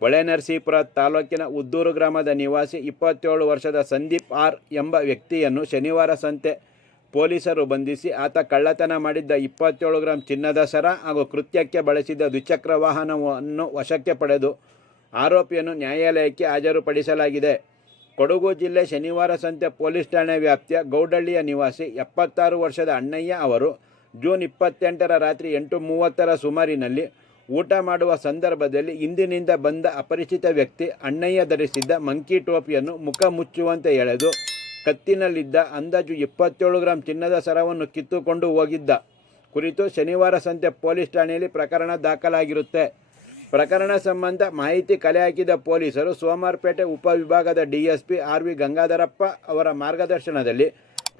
ಹೊಳೆನರಸೀಪುರ ತಾಲೂಕಿನ ಉದ್ದೂರು ಗ್ರಾಮದ ನಿವಾಸಿ 27 ವರ್ಷದ ಸಂದೀಪ್ ಆರ್ ಎಂಬ ವ್ಯಕ್ತಿಯನ್ನು ಶನಿವಾರ ಸಂತೆ ಪೊಲೀಸರು ಬಂಧಿಸಿ ಆತ ಕಳ್ಳತನ ಮಾಡಿದ್ದ 27 ಗ್ರಾಂ ಚಿನ್ನದ ಸರ ಹಾಗೂ ಕೃತ್ಯಕ್ಕೆ ಬಳಸಿದ್ದ ದ್ವಿಚಕ್ರ ವಾಹನವನ್ನು ವಶಕ್ಕೆ ಪಡೆದು ಆರೋಪಿಯನ್ನು ನ್ಯಾಯಾಲಯಕ್ಕೆ ಹಾಜರುಪಡಿಸಲಾಗಿದೆ. ಕೊಡಗು ಜಿಲ್ಲೆ ಶನಿವಾರ ಸಂತೆ ಪೊಲೀಸ್ ಠಾಣೆ ವ್ಯಾಪ್ತಿಯ ಗೌಡಳ್ಳಿಯ ನಿವಾಸಿ 76 ವರ್ಷದ ಅಣ್ಣಯ್ಯ ಅವರು ಜೂನ್ 28ರ ರಾತ್ರಿ 8:30ರ ಸುಮಾರಿನಲ್ಲಿ ಊಟ ಮಾಡುವ ಸಂದರ್ಭದಲ್ಲಿ ಹಿಂದಿನಿಂದ ಬಂದ ಅಪರಿಚಿತ ವ್ಯಕ್ತಿ ಅಣ್ಣಯ್ಯ ಧರಿಸಿದ್ದ ಮಂಕಿ ಟೋಪಿಯನ್ನು ಮುಖ ಮುಚ್ಚುವಂತೆ ಎಳೆದು ಕತ್ತಿನಲ್ಲಿದ್ದ ಅಂದಾಜು 27 ಗ್ರಾಂ ಚಿನ್ನದ ಸರವನ್ನು ಕಿತ್ತುಕೊಂಡು ಹೋಗಿದ್ದ ಕುರಿತು ಶನಿವಾರ ಸಂತೆ ಪೊಲೀಸ್ ಠಾಣೆಯಲ್ಲಿ ಪ್ರಕರಣ ದಾಖಲಾಗಿರುತ್ತೆ. ಪ್ರಕರಣ ಸಂಬಂಧ ಮಾಹಿತಿ ಕಲೆ ಹಾಕಿದ ಪೊಲೀಸರು ಸೋಮವಾರಪೇಟೆ ಉಪವಿಭಾಗದ ಡಿಎಸ್ಪಿ ಆರ್.ವಿ. ಗಂಗಾಧರಪ್ಪ ಅವರ ಮಾರ್ಗದರ್ಶನದಲ್ಲಿ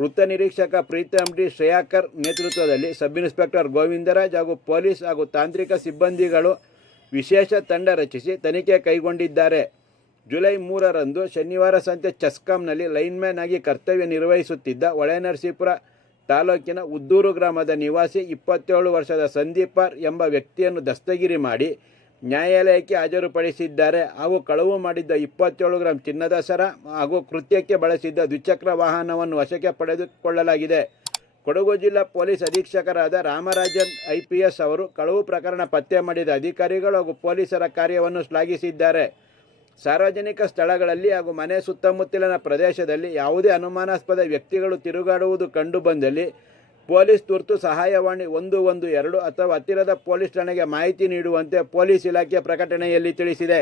ವೃತ್ತ ನಿರೀಕ್ಷಕ ಪ್ರೀತಮ್ ಡಿ ಶ್ರೇಯಾಕರ್ ನೇತೃತ್ವದಲ್ಲಿ ಸಬ್ ಇನ್ಸ್ಪೆಕ್ಟರ್ ಗೋವಿಂದರಾಜ್ ಹಾಗೂ ಪೊಲೀಸ್ ಹಾಗೂ ತಾಂತ್ರಿಕ ಸಿಬ್ಬಂದಿಗಳು ವಿಶೇಷ ತಂಡ ರಚಿಸಿ ತನಿಖೆ ಕೈಗೊಂಡಿದ್ದಾರೆ. ಜುಲೈ 3ರಂದು ಶನಿವಾರ ಸಂತೆ ಚೆಸ್ಕಾಂನಲ್ಲಿ ಲೈನ್ಮ್ಯಾನ್ ಆಗಿ ಕರ್ತವ್ಯ ನಿರ್ವಹಿಸುತ್ತಿದ್ದ ಹೊಳೆನರಸೀಪುರ ತಾಲೂಕಿನ ಉದ್ದೂರು ಗ್ರಾಮದ ನಿವಾಸಿ 27 ವರ್ಷದ ಸಂದೀಪ್ ಆರ್ ಎಂಬ ವ್ಯಕ್ತಿಯನ್ನು ದಸ್ತಗಿರಿ ಮಾಡಿ ನ್ಯಾಯಾಲಯಕ್ಕೆ ಹಾಜರುಪಡಿಸಿದ್ದಾರೆ ಹಾಗೂ ಕಳವು ಮಾಡಿದ್ದ 27 ಗ್ರಾಂ ಚಿನ್ನದ ಸರ ಹಾಗೂ ಕೃತ್ಯಕ್ಕೆ ಬಳಸಿದ್ದ ದ್ವಿಚಕ್ರ ವಾಹನವನ್ನು ವಶಕ್ಕೆ ಪಡೆದುಕೊಳ್ಳಲಾಗಿದೆ. ಕೊಡಗು ಜಿಲ್ಲಾ ಪೊಲೀಸ್ ಅಧೀಕ್ಷಕರಾದ ರಾಮರಾಜನ್ IPS ಅವರು ಕಳವು ಪ್ರಕರಣ ಪತ್ತೆ ಮಾಡಿದ ಅಧಿಕಾರಿಗಳು ಹಾಗೂ ಪೊಲೀಸರ ಕಾರ್ಯವನ್ನು ಶ್ಲಾಘಿಸಿದ್ದಾರೆ. ಸಾರ್ವಜನಿಕ ಸ್ಥಳಗಳಲ್ಲಿ ಹಾಗೂ ಮನೆ ಸುತ್ತಮುತ್ತಲಿನ ಪ್ರದೇಶದಲ್ಲಿ ಯಾವುದೇ ಅನುಮಾನಾಸ್ಪದ ವ್ಯಕ್ತಿಗಳು ತಿರುಗಾಡುವುದು ಕಂಡುಬಂದಲ್ಲಿ ಪೊಲೀಸ್ ತುರ್ತು ಸಹಾಯವಾಣಿ 112 ಅಥವಾ ಹತ್ತಿರದ ಪೊಲೀಸ್ ಠಾಣೆಗೆ ಮಾಹಿತಿ ನೀಡುವಂತೆ ಪೊಲೀಸ್ ಇಲಾಖೆ ಪ್ರಕಟಣೆಯಲ್ಲಿ ತಿಳಿಸಿದೆ.